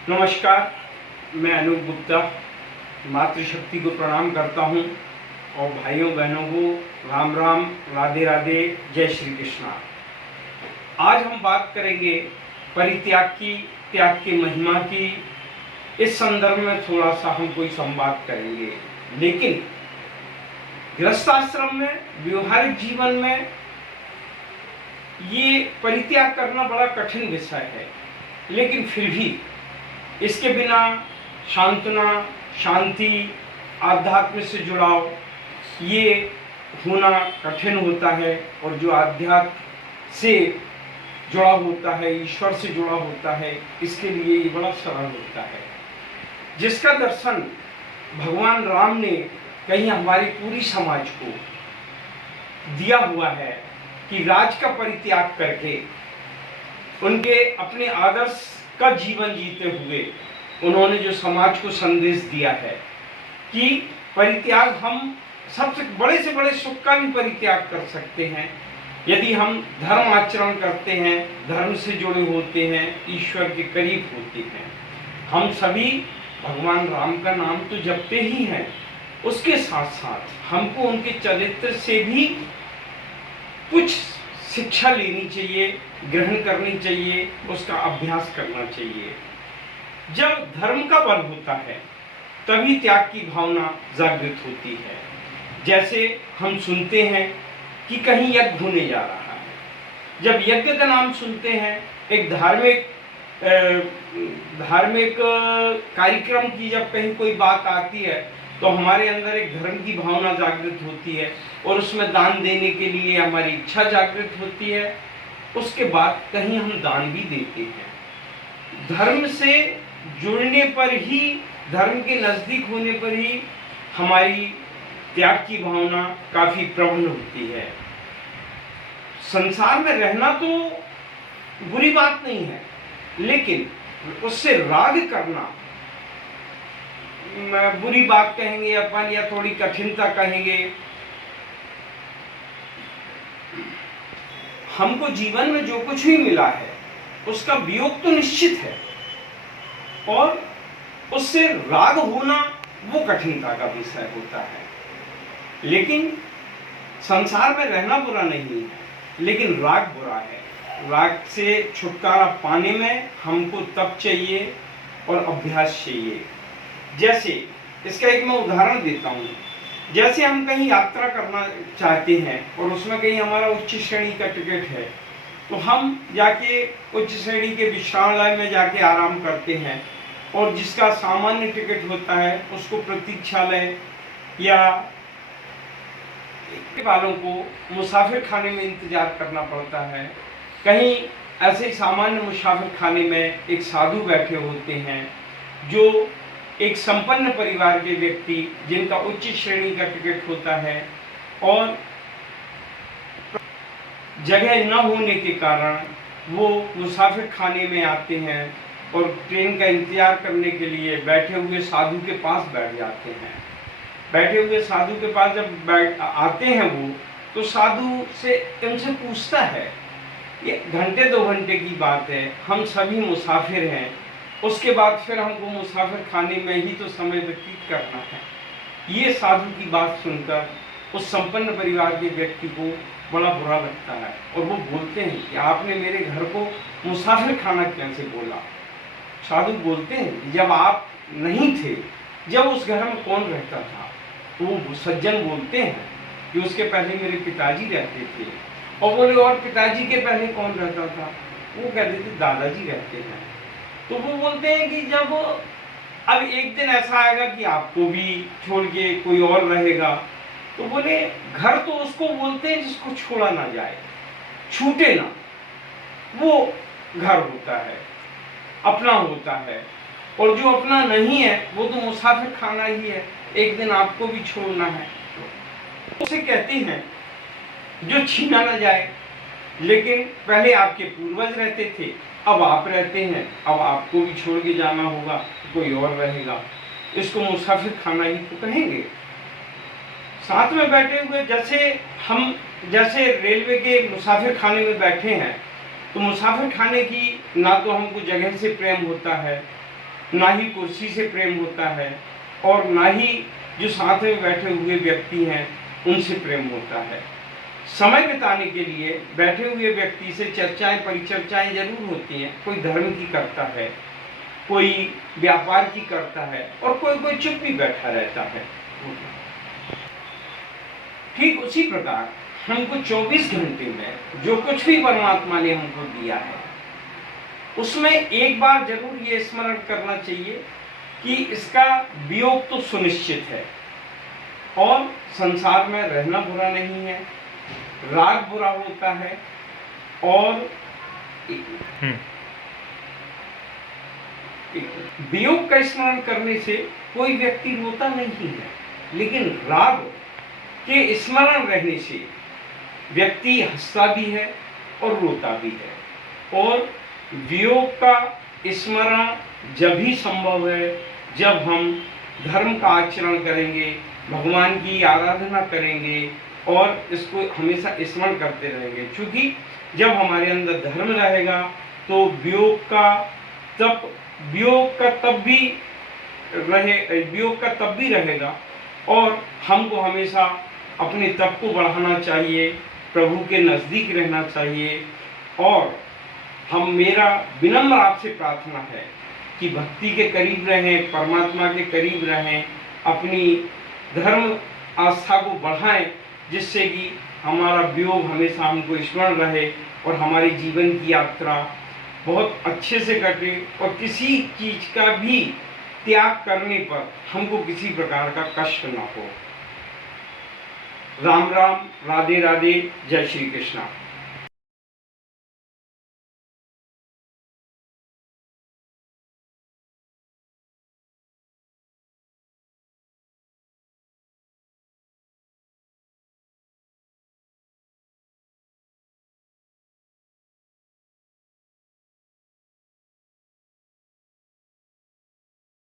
नमस्कार, मैं अनूप गुप्ता मातृशक्ति को प्रणाम करता हूं और भाइयों बहनों को राम राम, राधे राधे, जय श्री कृष्णा। आज हम बात करेंगे परित्याग की, त्याग की महिमा की। इस संदर्भ में थोड़ा सा हम कोई संवाद करेंगे, लेकिन गृहस्थाश्रम में, व्यवहारिक जीवन में ये परित्याग करना बड़ा कठिन विषय है, लेकिन फिर भी इसके बिना सांत्वना, शांति, आध्यात्म से जुड़ाव ये होना कठिन होता है। और जो आध्यात्म से जुड़ा होता है, ईश्वर से जुड़ा होता है, इसके लिए ये बड़ा सरल होता है। जिसका दर्शन भगवान राम ने कहीं हमारी पूरी समाज को दिया हुआ है कि राज का परित्याग करके उनके अपने आदर्श का जीवन जीते हुए उन्होंने जो समाज को संदेश दिया है कि परित्याग, हम सबसे बड़े से बड़े सुख का भी परित्याग कर सकते हैं यदि हम धर्म आचरण करते हैं, धर्म से जुड़े होते हैं, ईश्वर के करीब होते हैं। हम सभी भगवान राम का नाम तो जपते ही हैं, उसके साथ साथ हमको उनके चरित्र से भी कुछ शिक्षा लेनी चाहिए, ग्रहण करनी चाहिए, उसका अभ्यास करना चाहिए। जब धर्म का बल होता है तभी त्याग की भावना जागृत होती है। जैसे हम सुनते हैं कि कहीं यज्ञ होने जा रहा है, जब यज्ञ का नाम सुनते हैं, एक धार्मिक कार्यक्रम की जब कहीं कोई बात आती है तो हमारे अंदर एक धर्म की भावना जागृत होती है और उसमें दान देने के लिए हमारी इच्छा जागृत होती है। उसके बाद कहीं हम दान भी देते हैं। धर्म से जुड़ने पर ही, धर्म के नजदीक होने पर ही हमारी त्याग की भावना काफी प्रबल होती है। संसार में रहना तो बुरी बात नहीं है, लेकिन उससे राग करना बुरी बात कहेंगे अपन, या थोड़ी कठिनता कहेंगे। हमको जीवन में जो कुछ भी मिला है उसका वियोग तो निश्चित है, और उससे राग होना वो कठिनता का विषय होता है। लेकिन संसार में रहना बुरा नहीं है, लेकिन राग बुरा है। राग से छुटकारा पाने में हमको तप चाहिए और अभ्यास चाहिए। जैसे इसका एक मैं उदाहरण देता हूँ। जैसे हम कहीं यात्रा करना चाहते हैं और उसमें कहीं हमारा उच्च श्रेणी का टिकट है, तो हम जाके उच्च श्रेणी के विश्रामालय में जाके आराम करते हैं, और जिसका सामान्य टिकट होता है उसको प्रतीक्षालय या वालों को मुसाफिर खाने में इंतजार करना पड़ता है। कहीं ऐसे सामान्य मुसाफिर खाने में एक साधु बैठे होते हैं, जो एक संपन्न परिवार के व्यक्ति जिनका उच्च श्रेणी का टिकट होता है, और जगह न होने के कारण वो मुसाफिर खाने में आते हैं और ट्रेन का इंतजार करने के लिए बैठे हुए साधु के पास बैठ जाते हैं। बैठे हुए साधु के पास जब आते हैं वो, तो साधु से उनसे पूछता है, ये घंटे 2 घंटे की बात है, हम सभी मुसाफिर हैं, उसके बाद फिर हमको मुसाफिर खाने में ही तो समय व्यतीत करना है। ये साधु की बात सुनकर उस संपन्न परिवार के व्यक्ति को बड़ा बुरा लगता है, और वो बोलते हैं कि आपने मेरे घर को मुसाफिर खाना कैसे बोला। साधु बोलते हैं, जब आप नहीं थे, जब उस घर में कौन रहता था? तो वो सज्जन बोलते हैं कि उसके पहले मेरे पिताजी रहते थे। और बोले, और पिताजी के पहले कौन रहता था? वो कहते थे दादाजी रहते हैं। तो वो बोलते हैं कि जब अब एक दिन ऐसा आएगा कि आपको भी छोड़ के कोई और रहेगा, तो बोले घर तो उसको बोलते हैं जिसको छोड़ा ना जाए, छूटे ना, वो घर होता है, अपना होता है। और जो अपना नहीं है वो तो मुसाफिर खाना ही है, एक दिन आपको भी छोड़ना है। उसे कहते हैं जो छीना ना जाए। लेकिन पहले आपके पूर्वज रहते थे, अब आप रहते हैं, अब आपको भी छोड़ के जाना होगा, कोई और रहेगा, इसको मुसाफिर खाना ही तो कहेंगे। साथ में बैठे हुए, जैसे रेलवे के मुसाफिर खाने में बैठे हैं, तो मुसाफिर खाने की ना तो हमको जगह से प्रेम होता है, ना ही कुर्सी से प्रेम होता है और ना ही जो साथ में बैठे हुए व्यक्ति हैं उनसे प्रेम होता है। समय बिताने के लिए बैठे हुए व्यक्ति से चर्चाएं परिचर्चाएं जरूर होती हैं। कोई धर्म की करता है, कोई व्यापार की करता है और कोई चुप भी बैठा रहता है। ठीक उसी प्रकार हमको 24 घंटे में जो कुछ भी परमात्मा ने हमको दिया है उसमें एक बार जरूर ये स्मरण करना चाहिए कि इसका वियोग तो सुनिश्चित है और संसार में रहना बुरा नहीं है, राग बुरा होता है और वियोग का स्मरण करने से कोई व्यक्ति रोता नहीं है, लेकिन राग के स्मरण रहने से व्यक्ति हंसता भी है और रोता भी है। और वियोग का स्मरण जब भी संभव है जब हम धर्म का आचरण करेंगे, भगवान की आराधना करेंगे और इसको हमेशा स्मरण करते रहेंगे। क्योंकि जब हमारे अंदर धर्म रहेगा तो वियोग का तब भी रहेगा और हमको हमेशा अपने तप को बढ़ाना चाहिए, प्रभु के नज़दीक रहना चाहिए। और मेरा विनम्र आपसे प्रार्थना है कि भक्ति के करीब रहें, परमात्मा के करीब रहें, अपनी धर्म आस्था को बढ़ाएं, जिससे कि हमारा वियोग हमेशा हमको स्मरण रहे और हमारी जीवन की यात्रा बहुत अच्छे से कटे और किसी चीज का भी त्याग करने पर हमको किसी प्रकार का कष्ट न हो। राम राम, राधे राधे, जय श्री कृष्णा।